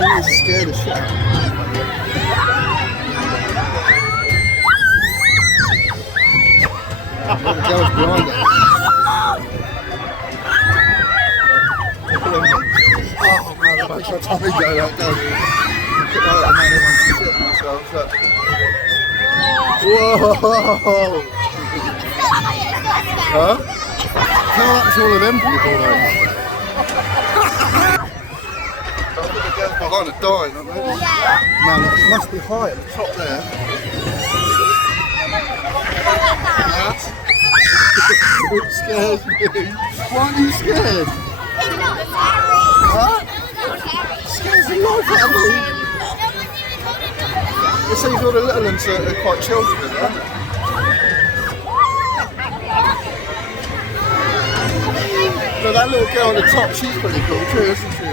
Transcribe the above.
He's scared as shit. The girl's behind it. Oh man, that makes my tummy go like that. Look at that, man, everyone's shitting themselves. Look. Whoa! Huh? Tell that to all of them people, though. I think the girls behind are dying, aren't they? Yeah. Man, it must be high at the top there. It scares me. Why are you scared? It's not scary. Huh? It's not scary. It scares the life out of me. It seems all the little ones are quite chilled with it, aren't they? But that little girl on the top, she's pretty cool too, isn't she?